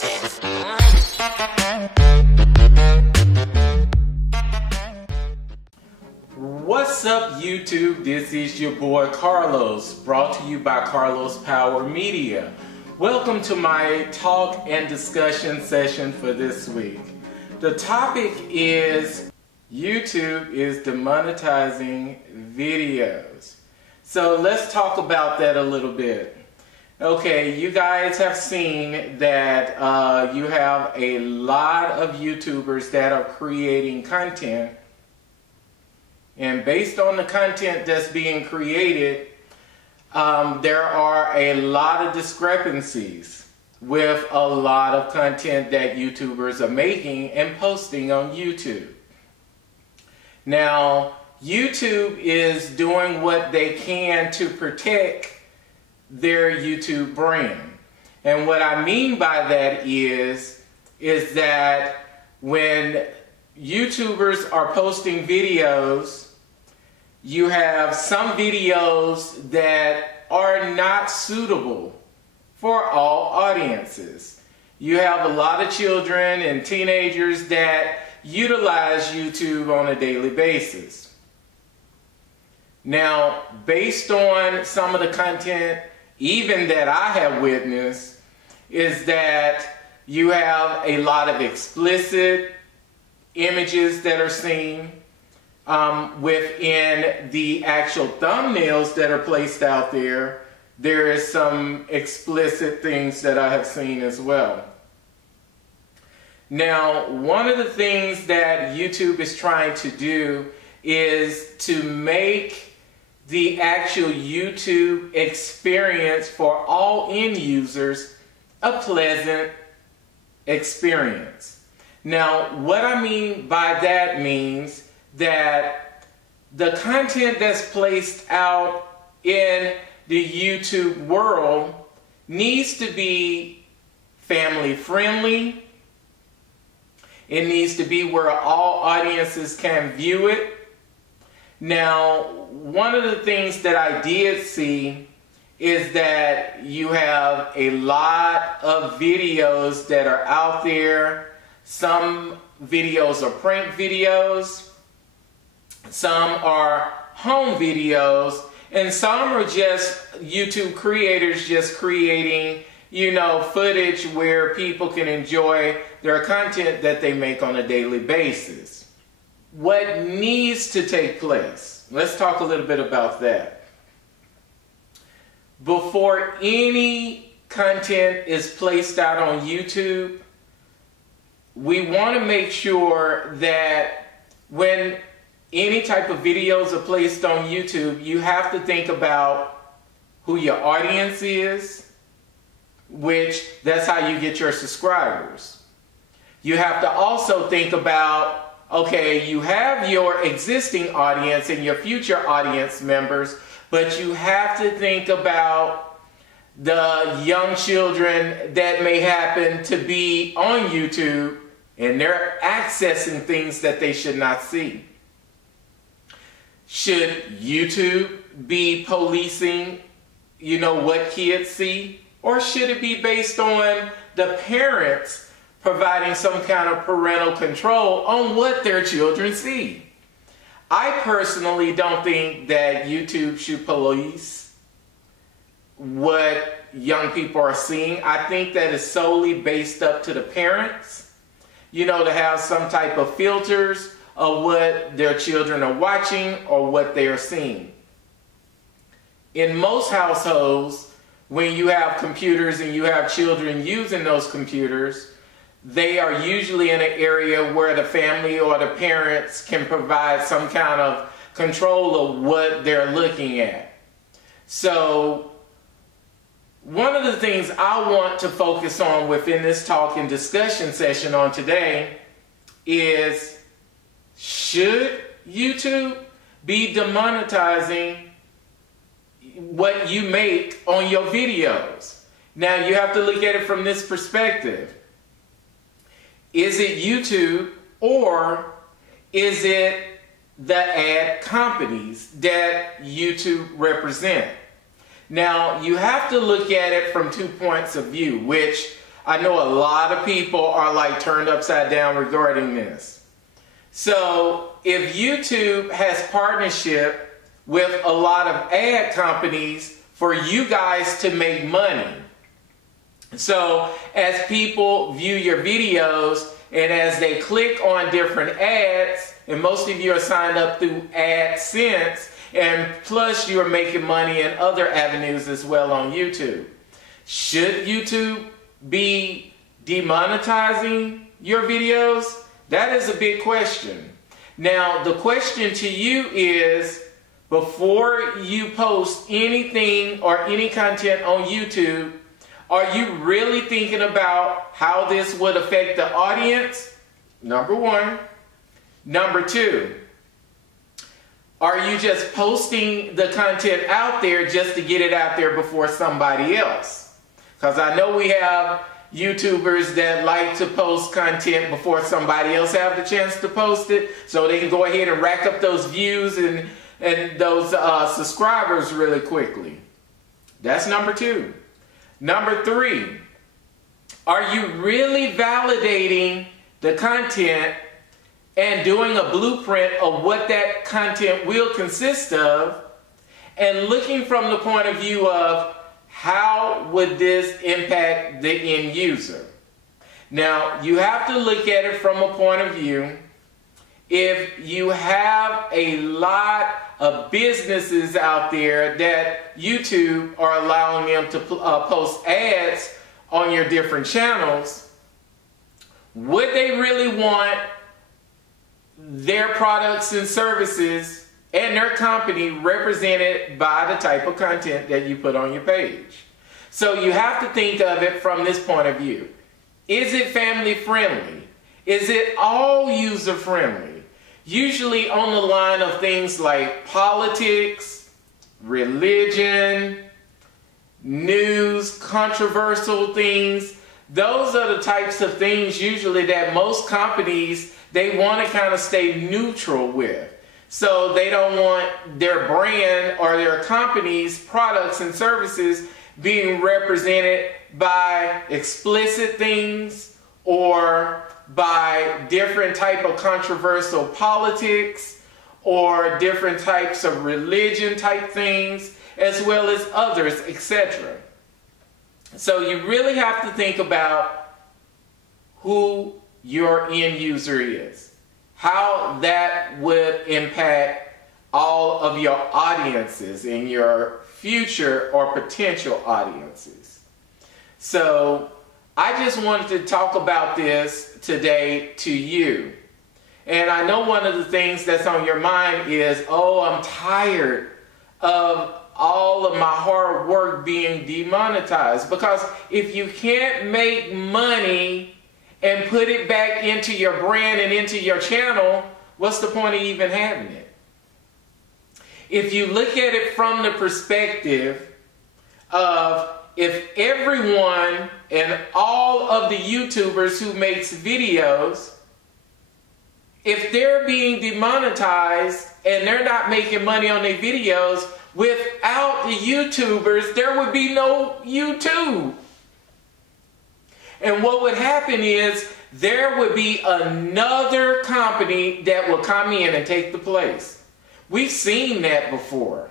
What's up, YouTube? This is your boy Carlos, brought to you by Carlos Power Media. Welcome to my talk and discussion session for this week. The topic is YouTube is demonetizing videos. So let's talk about that a little bit. Okay, you guys have seen that you have a lot of YouTubers that are creating content, and based on the content that's being created, there are a lot of discrepancies with a lot of content that YouTubers are making and posting on YouTube. Now, YouTube is doing what they can to protect their YouTube brand. And what I mean by that is that when YouTubers are posting videos, you have some videos that are not suitable for all audiences. You have a lot of children and teenagers that utilize YouTube on a daily basis. Now, based on some of the content even that I have witnessed, is that you have a lot of explicit images that are seen within the actual thumbnails that are placed out there. There is some explicit things that I have seen as well. Now, one of the things that YouTube is trying to do is to make the actual YouTube experience for all end users a pleasant experience. Now, what I mean by that means that the content that's placed out in the YouTube world needs to be family friendly. It needs to be where all audiences can view it. Now, one of the things that I did see is that you have a lot of videos that are out there. Some videos are prank videos, some are home videos, and some are just YouTube creators just creating, footage where people can enjoy their content that they make on a daily basis. What needs to take place? Let's talk a little bit about that. Before any content is placed out on YouTube, we want to make sure that when any type of videos are placed on YouTube, you have to think about who your audience is, which that's how you get your subscribers. You have to also think about, okay, you have your existing audience and your future audience members, but you have to think about the young children that may happen to be on YouTube and they're accessing things that they should not see. Should YouTube be policing, what kids see? Or should it be based on the parents providing some kind of parental control on what their children see? I personally don't think that YouTube should police what young people are seeing. I think that is solely based up to the parents, to have some type of filters of what their children are watching or what they are seeing. In most households, when you have computers and you have children using those computers, they are usually in an area where the family or the parents can provide some kind of control of what they're looking at. So, one of the things I want to focus on within this talk and discussion session on today is, should YouTube be demonetizing what you make on your videos? Now, you have to look at it from this perspective. Is it YouTube, or is it the ad companies that YouTube represent? Now, you have to look at it from 2 points of view, which I know a lot of people are like turned upside down regarding this. So if YouTube has partnership with a lot of ad companies for you guys to make money. So as people view your videos and as they click on different ads, and most of you are signed up through AdSense, and plus you're making money in other avenues as well on YouTube. Should YouTube be demonetizing your videos? That is a big question. Now, the question to you is, before you post anything or any content on YouTube, are you really thinking about how this would affect the audience? Number one. Number two, are you just posting the content out there just to get it out there before somebody else? Because I know we have YouTubers that like to post content before somebody else have the chance to post it, so they can go ahead and rack up those views and those subscribers really quickly. That's number two. Number three, are you really validating the content and doing a blueprint of what that content will consist of, and looking from the point of view of how would this impact the end user? Now, you have to look at it from a point of view. If you have a lot of businesses out there that YouTube are allowing them to post ads on your different channels, would they really want their products and services and their company represented by the type of content that you put on your page? So you have to think of it from this point of view. Is it family friendly? Is it all user friendly? Usually on the line of things like politics, religion, news, controversial things. Those are the types of things usually that most companies, they want to kind of stay neutral with. So they don't want their brand or their company's products and services being represented by explicit things or by different type of controversial politics or different types of religion type things, as well as others, etc. So you really have to think about who your end user is, how that would impact all of your audiences and your future or potential audiences. So I just wanted to talk about this today to you. And I know one of the things that's on your mind is, oh, I'm tired of all of my hard work being demonetized. Because if you can't make money and put it back into your brand and into your channel, what's the point of even having it? If you look at it from the perspective of if everyone and all of the YouTubers who makes videos, if they're being demonetized and they're not making money on their videos, without the YouTubers, there would be no YouTube. And what would happen is there would be another company that will come in and take the place. We've seen that before.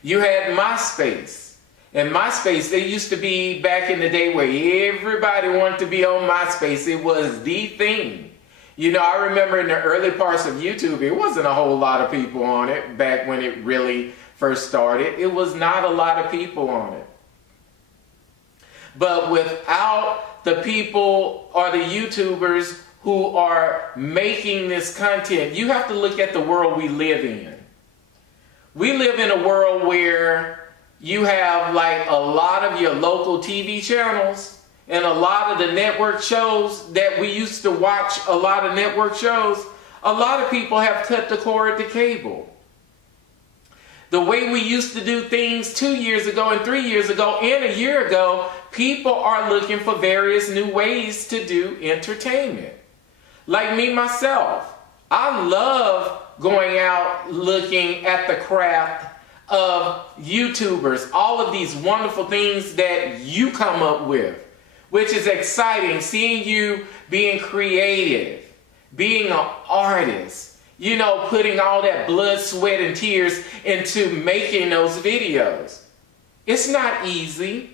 You had MySpace. And MySpace, they used to be back in the day where everybody wanted to be on MySpace. It was the thing. You know, I remember in the early parts of YouTube, it wasn't a whole lot of people on it back when it really first started. It was not a lot of people on it. But without the people or the YouTubers who are making this content, you have to look at the world we live in. We live in a world where you have like a lot of your local TV channels and a lot of the network shows that we used to watch, a lot of network shows, a lot of people have cut the cord to cable. The way we used to do things 2 years ago and 3 years ago and a year ago, people are looking for various new ways to do entertainment. Like me, myself, I love going out looking at the craft of YouTubers, all of these wonderful things that you come up with. which is exciting, seeing you being creative, being an artist, you know, putting all that blood, sweat, and tears into making those videos. It's not easy.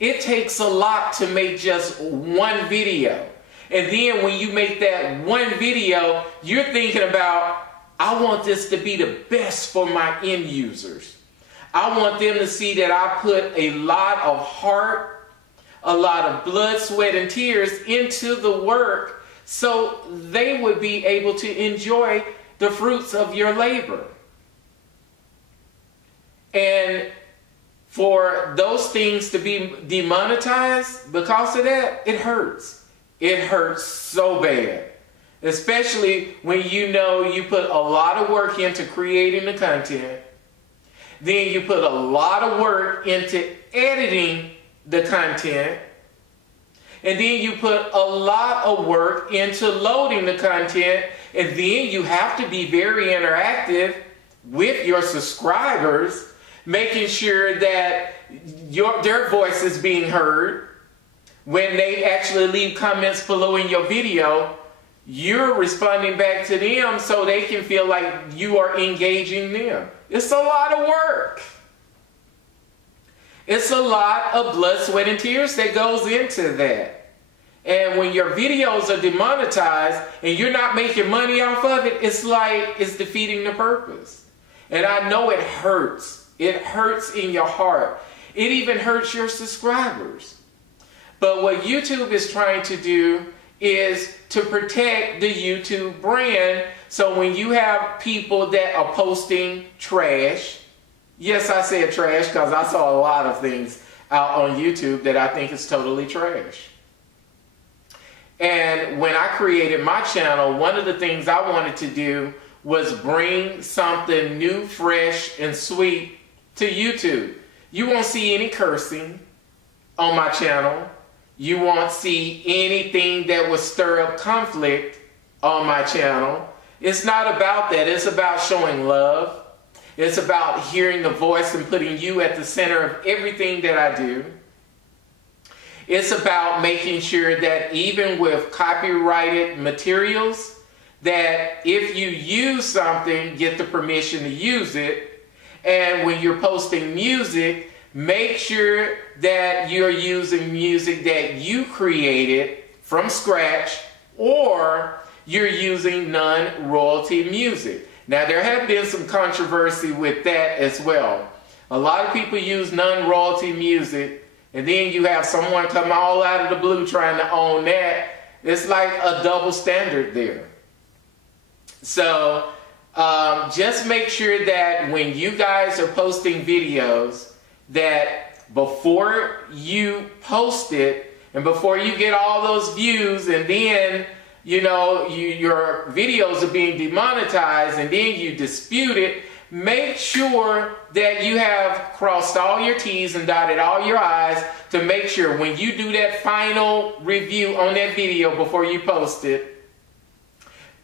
It takes a lot to make just one video. And then when you make that one video, you're thinking about, I want this to be the best for my end users. I want them to see that I put a lot of heart, a lot of blood, sweat, and tears into the work so they would be able to enjoy the fruits of your labor. And for those things to be demonetized because of that, it hurts. It hurts so bad. Especially when you know you put a lot of work into creating the content. Then you put a lot of work into editing the content. And then you put a lot of work into loading the content. And then you have to be very interactive with your subscribers, making sure that their voice is being heard. When they actually leave comments below in your video, you're responding back to them so they can feel like you are engaging them. It's a lot of work. It's a lot of blood, sweat, and tears that goes into that. And when your videos are demonetized and you're not making money off of it, it's like it's defeating the purpose. And I know it hurts. It hurts in your heart. It even hurts your subscribers. But what YouTube is trying to do is to protect the YouTube brand. So when you have people that are posting trash, yes, I said trash because I saw a lot of things out on YouTube that I think is totally trash. And when I created my channel, one of the things I wanted to do was bring something new, fresh, and sweet to YouTube. You won't see any cursing on my channel. You won't see anything that would stir up conflict on my channel. It's not about that. It's about showing love. It's about hearing the voice and putting you at the center of everything that I do. It's about making sure that even with copyrighted materials, that if you use something, get the permission to use it. And when you're posting music, make sure that you're using music that you created from scratch, or you're using non-royalty music. Now, there have been some controversy with that as well. A lot of people use non-royalty music, and then you have someone come all out of the blue trying to own that. It's like a double standard there. So, just make sure that when you guys are posting videos, that before you post it and before you get all those views, and then you know your videos are being demonetized and then you dispute it, make sure that you have crossed all your T's and dotted all your I's to make sure when you do that final review on that video before you post it,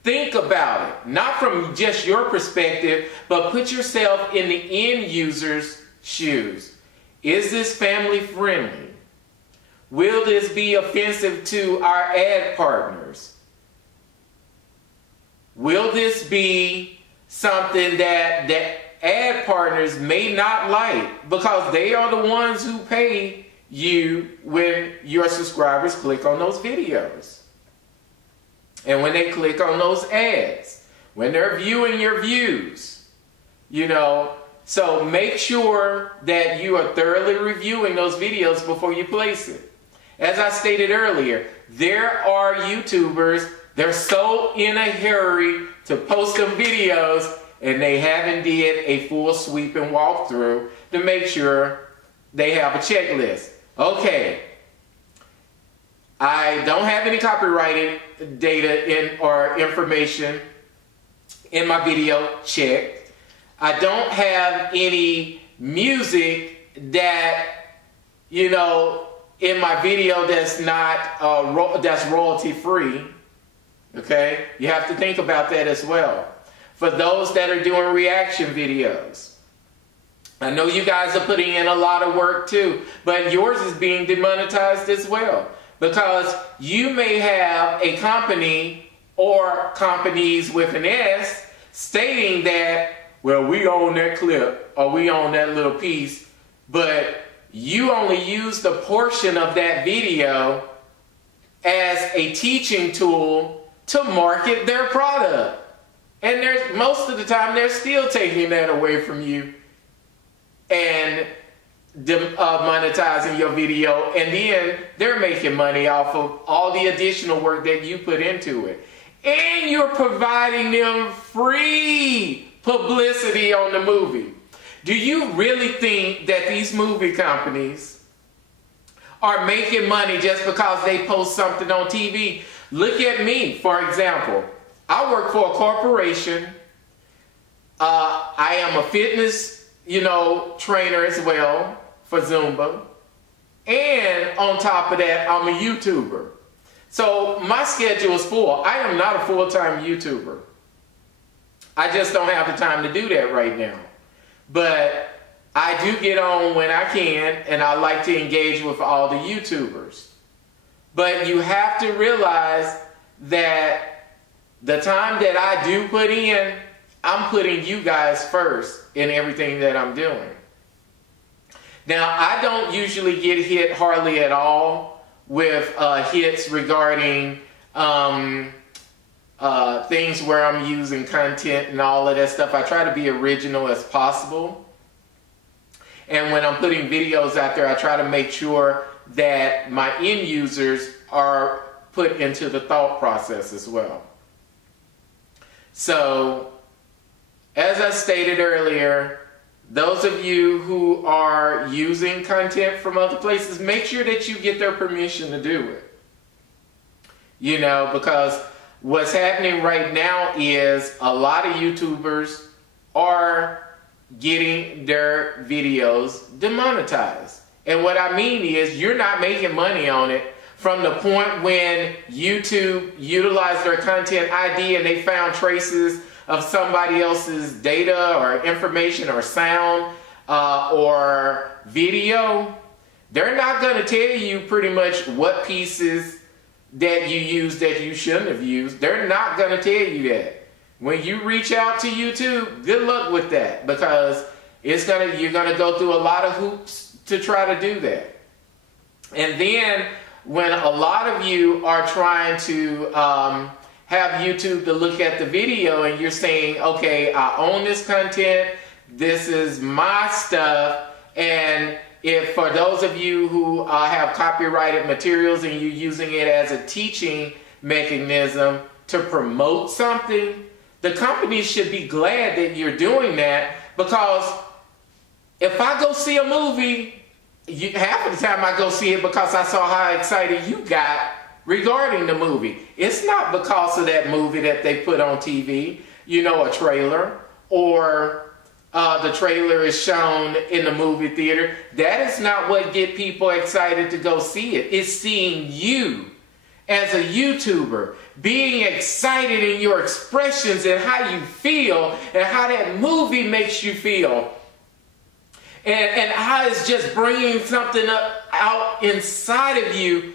think about it, not from just your perspective, but put yourself in the end user's shoes. Is this family friendly? Will this be offensive to our ad partners? Will this be something that ad partners may not like, because they are the ones who pay you when your subscribers click on those videos? And when they click on those ads, when they're viewing your views, you know. So make sure that you are thoroughly reviewing those videos before you place it. As I stated earlier, there are YouTubers, they're so in a hurry to post them videos, and they haven't did a full sweep and walkthrough to make sure they have a checklist. Okay, I don't have any copyrighted data or information in my video, check. I don't have any music that, you know, in my video that's not that's royalty free. Okay, you have to think about that as well. For those that are doing reaction videos, I know you guys are putting in a lot of work too, but yours is being demonetized as well, because you may have a company or companies with an S stating that, well, we own that clip or we own that little piece, but you only used a portion of that video as a teaching tool to market their product. And most of the time they're still taking that away from you and monetizing your video, and then they're making money off of all the additional work that you put into it. And you're providing them free publicity on the movie. Do you really think that these movie companies are making money just because they post something on TV? Look at me, for example. I work for a corporation. I am a fitness, trainer as well for Zumba. And on top of that, I'm a YouTuber. So my schedule is full. I am not a full-time YouTuber. I just don't have the time to do that right now. But I do get on when I can, and I like to engage with all the YouTubers. But you have to realize that the time that I do put in, I'm putting you guys first in everything that I'm doing. Now, I don't usually get hit hardly at all with hits regarding things where I'm using content and all of that stuff. I try to be original as possible. And when I'm putting videos out there, I try to make sure that my end users are put into the thought process as well. So, as I stated earlier, those of you who are using content from other places, make sure that you get their permission to do it. Because what's happening right now is a lot of YouTubers are getting their videos demonetized. And what I mean is, you're not making money on it from the point when YouTube utilized their content ID and they found traces of somebody else's data or information or sound or video. They're not going to tell you pretty much what pieces that you used that you shouldn't have used. They're not going to tell you that. When you reach out to YouTube, good luck with that, because you're going to go through a lot of hoops to try to do that. And then when a lot of you are trying to have YouTube to look at the video and you're saying, okay, I own this content, this is my stuff, and if for those of you who have copyrighted materials and you're using it as a teaching mechanism to promote something, the company should be glad that you're doing that, because if I go see a movie, half of the time I go see it because I saw how excited you got regarding the movie. It's not because of that movie that they put on TV, a trailer, or the trailer is shown in the movie theater. That is not what get people excited to go see it. It's seeing you as a YouTuber being excited in your expressions and how you feel and how that movie makes you feel. And how it's just bringing something out inside of you.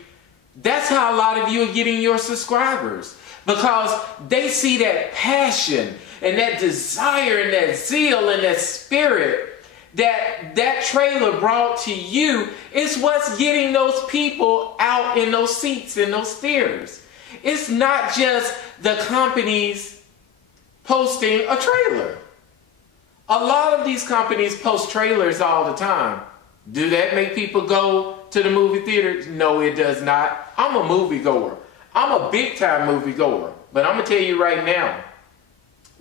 That's how a lot of you are getting your subscribers, because they see that passion and that desire and that zeal and that spirit that trailer brought to you is what's getting those people out in those seats in those theaters. It's not just the companies posting a trailer. A lot of these companies post trailers all the time. Do that make people go to the movie theater? No, it does not. I'm a moviegoer. I'm a big-time moviegoer. But I'm going to tell you right now,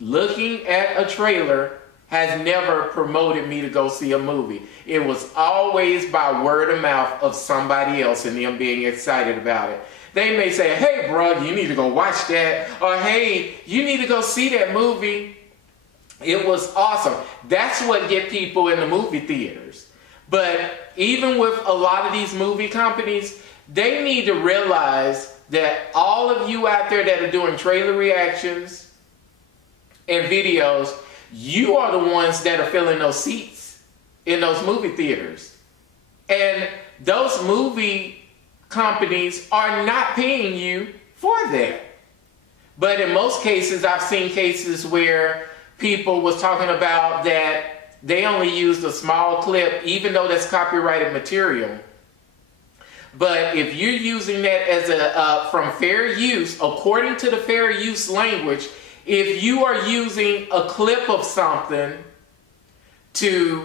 looking at a trailer has never promoted me to go see a movie. It was always by word of mouth of somebody else and them being excited about it. They may say, hey, bro, you need to go watch that. Or, hey, you need to go see that movie. It was awesome. That's what get people in the movie theaters. But even with a lot of these movie companies, they need to realize that all of you out there that are doing trailer reactions and videos, you are the ones that are filling those seats. in those movie theaters. And those movie companies are not paying you for that. But in most cases, I've seen cases where people was talking about that they only used a small clip, even though that's copyrighted material. But if you're using that as from fair use, according to the fair use language, if you are using a clip of something to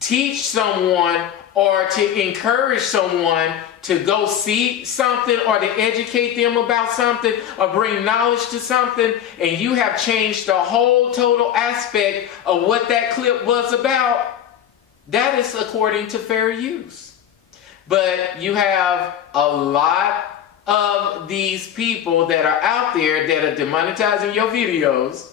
teach someone or to encourage someone to go see something or to educate them about something or bring knowledge to something, and you have changed the whole total aspect of what that clip was about, that is according to fair use. But you have a lot of these people that are out there that are demonetizing your videos,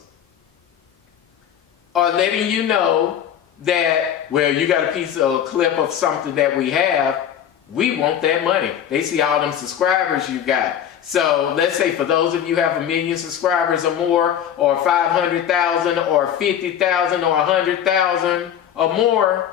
are letting you know that, well, you got a piece of a clip of something that we have, we want that money. They see all them subscribers you got. So let's say for those of you who have 1 million subscribers or more, or 500,000 or 50,000 or 100,000 or more,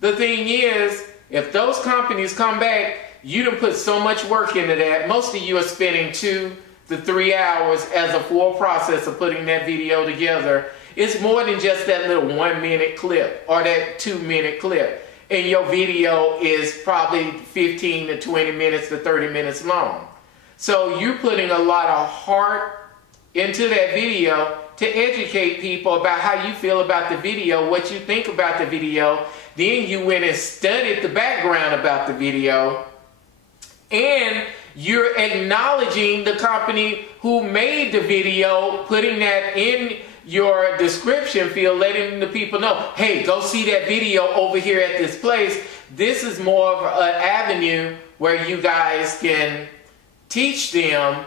the thing is, if those companies come back, you done put so much work into that. Most of you are spending 2 to 3 hours as a full process of putting that video together. It's more than just that little 1 minute clip or that 2 minute clip. And your video is probably 15 to 20 minutes to 30 minutes long. So you're putting a lot of heart into that video to educate people about how you feel about the video, what you think about the video. Then you went and studied the background about the video, and you're acknowledging the company who made the video, putting that in your description field, letting the people know, hey, go see that video over here at this place. This is more of an avenue where you guys can teach them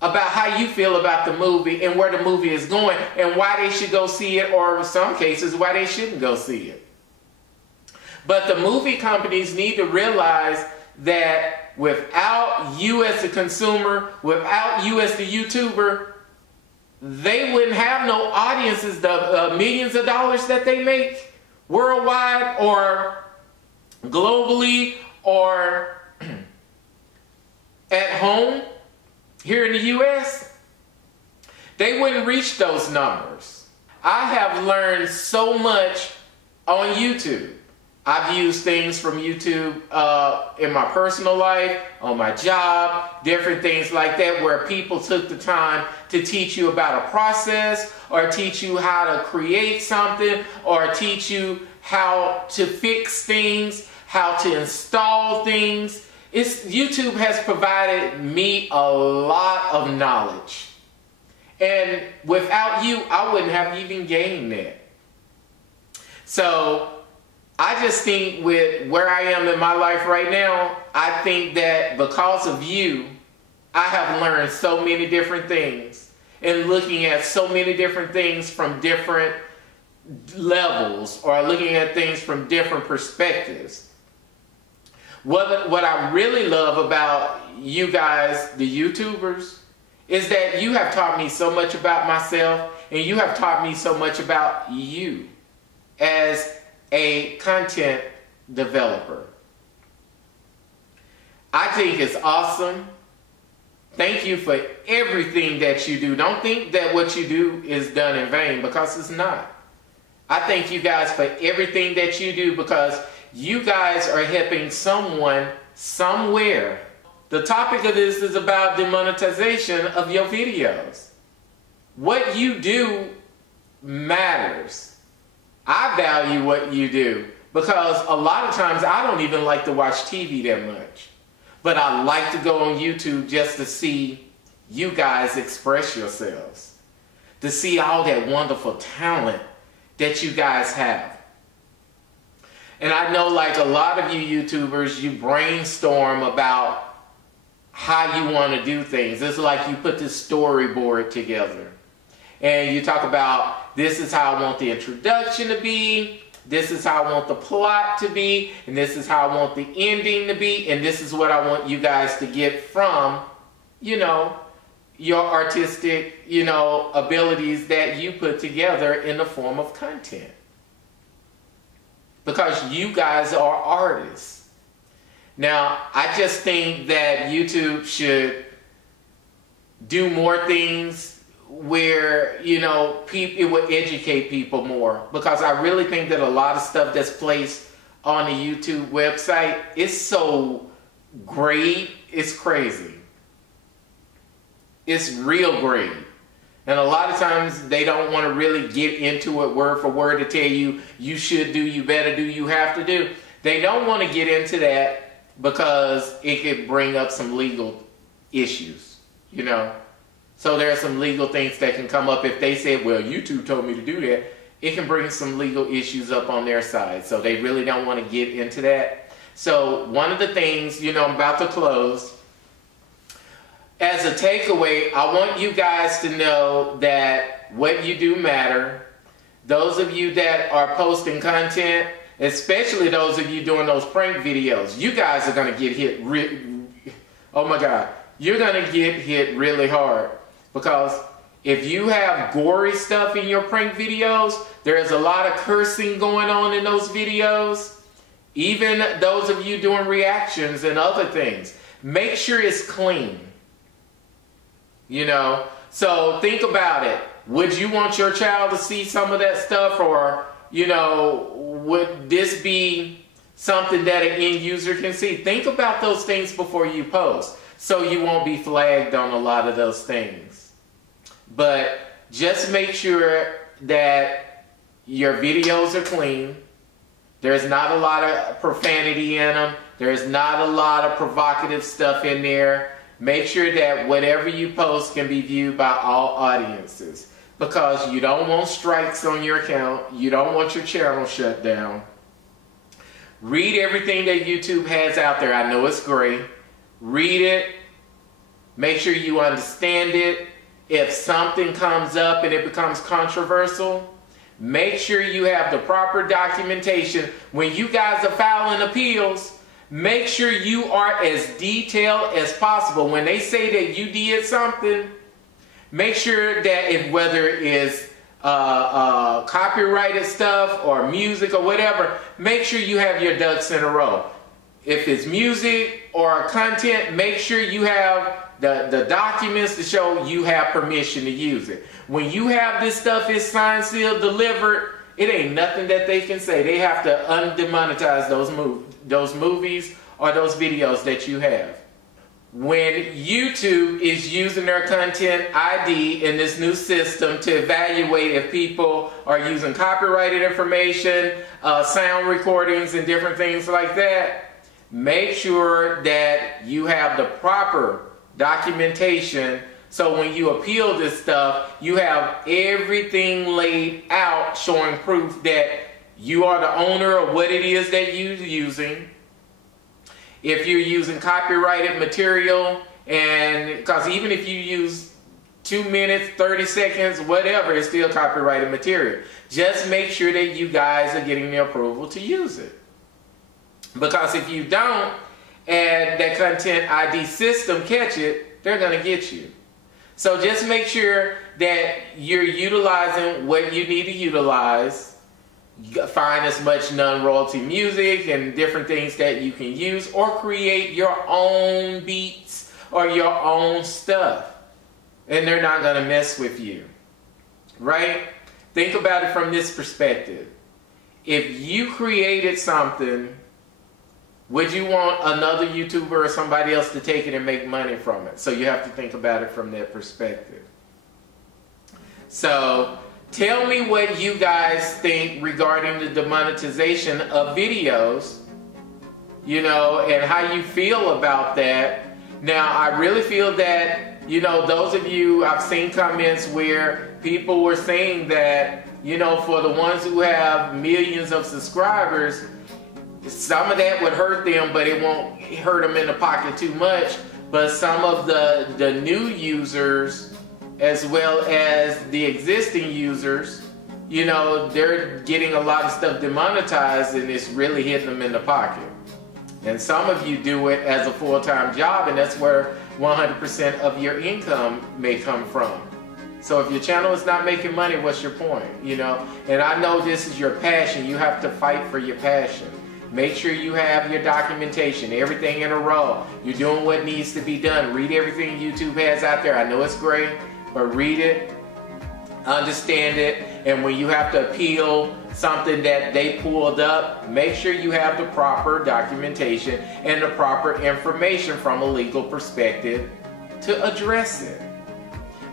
about how you feel about the movie and where the movie is going and why they should go see it, or in some cases, why they shouldn't go see it. But the movie companies need to realize that without you as a consumer, without you as the YouTuber, they wouldn't have no audiences, the millions of dollars that they make worldwide or globally or at home here in the US. They wouldn't reach those numbers. I have learned so much on YouTube. I've used things from YouTube in my personal life, on my job, different things like that, where people took the time to teach you about a process or teach you how to create something or teach you how to fix things, how to install things. YouTube has provided me a lot of knowledge. And without you, I wouldn't have even gained that. So I just think with where I am in my life right now, I think that because of you, I have learned so many different things and looking at so many different things from different levels or looking at things from different perspectives. What I really love about you guys, the YouTubers, is that you have taught me so much about myself and you have taught me so much about you as a content developer. I think it's awesome. Thank you for everything that you do. Don't think that what you do is done in vain, because it's not. I thank you guys for everything that you do, because you guys are helping someone somewhere. The topic of this is about demonetization of your videos. What you do matters. I value what you do, because a lot of times I don't even like to watch TV that much. But I like to go on YouTube just to see you guys express yourselves, to see all that wonderful talent that you guys have. And I know, like a lot of you YouTubers, you brainstorm about how you want to do things. It's like you put this storyboard together and you talk about, this is how I want the introduction to be, this is how I want the plot to be, and this is how I want the ending to be, and this is what I want you guys to get from, you know, your artistic, you know, abilities that you put together in the form of content. because you guys are artists. Now, I just think that YouTube should do more things where, you know, it would educate people more, because I really think that a lot of stuff that's placed on the YouTube website is so great, it's crazy. It's real great. And a lot of times they don't want to really get into it word for word to tell you, you should do, you better do, you have to do. They don't want to get into that because it could bring up some legal issues, you know. So there are some legal things that can come up if they say, well, YouTube told me to do that. It can bring some legal issues up on their side. So they really don't want to get into that. So one of the things, you know, I'm about to close. As a takeaway, I want you guys to know that what you do matter. Those of you that are posting content, especially those of you doing those prank videos, you guys are going to get hit. Oh my God. You're going to get hit really hard, because if you have gory stuff in your prank videos, there's a lot of cursing going on in those videos. Even those of you doing reactions and other things, make sure it's clean. You know, so think about it. Would you want your child to see some of that stuff, or, you know, would this be something that an end user can see? Think about those things before you post, so you won't be flagged on a lot of those things. But just make sure that your videos are clean. There's not a lot of profanity in them. There's not a lot of provocative stuff in there. Make sure that whatever you post can be viewed by all audiences, because you don't want strikes on your account. You don't want your channel shut down. Read everything that YouTube has out there. I know it's great. Read it. Make sure you understand it. If something comes up and it becomes controversial, make sure you have the proper documentation. When you guys are filing appeals, make sure you are as detailed as possible. When they say that you did something, make sure that if whether it is copyrighted stuff or music or whatever, make sure you have your ducks in a row. If it's music or content, make sure you have the documents to show you have permission to use it. When you have this stuff is signed, sealed, delivered, it ain't nothing that they can say. They have to undemonetize those movies or those videos that you have. When YouTube is using their content ID in this new system to evaluate if people are using copyrighted information, sound recordings and different things like that, make sure that you have the proper documentation, so when you appeal this stuff, you have everything laid out showing proof that you are the owner of what it is that you're using. If you're using copyrighted material, and because even if you use 2 minutes, 30 seconds, whatever, it's still copyrighted material. Just make sure that you guys are getting the approval to use it. Because if you don't, and that content ID system catch it, they're going to get you. So just make sure that you're utilizing what you need to utilize. Find as much non-royalty music and different things that you can use, or create your own beats or your own stuff. And they're not going to mess with you. Right? Think about it from this perspective. If you created something, would you want another YouTuber or somebody else to take it and make money from it? So you have to think about it from that perspective. So tell me what you guys think regarding the demonetization of videos, you know, and how you feel about that. Now, I really feel that, you know, those of you, I've seen comments where people were saying that, you know, for the ones who have millions of subscribers, some of that would hurt them, but it won't hurt them in the pocket too much. But some of the new users, as well as the existing users, you know, they're getting a lot of stuff demonetized, and it's really hitting them in the pocket. And some of you do it as a full-time job, and that's where 100% of your income may come from. So if your channel is not making money, what's your point? You know, and I know this is your passion. You have to fight for your passion. Make sure you have your documentation, everything in a row. You're doing what needs to be done. Read everything YouTube has out there. I know it's great, but read it, understand it, and when you have to appeal something that they pulled up, make sure you have the proper documentation and the proper information from a legal perspective to address it.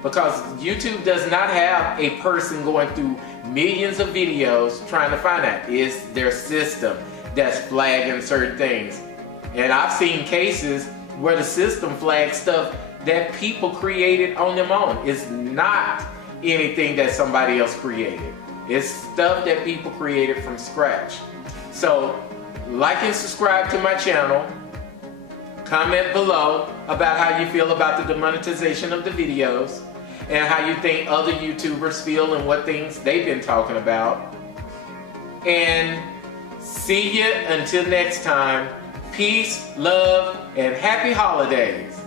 Because YouTube does not have a person going through millions of videos trying to find out. It's their system that's flagging certain things. And I've seen cases where the system flags stuff that people created on their own. It's not anything that somebody else created. It's stuff that people created from scratch. So, like and subscribe to my channel. Comment below about how you feel about the demonetization of the videos and how you think other YouTubers feel and what things they've been talking about. And see you until next time. Peace, love, and happy holidays.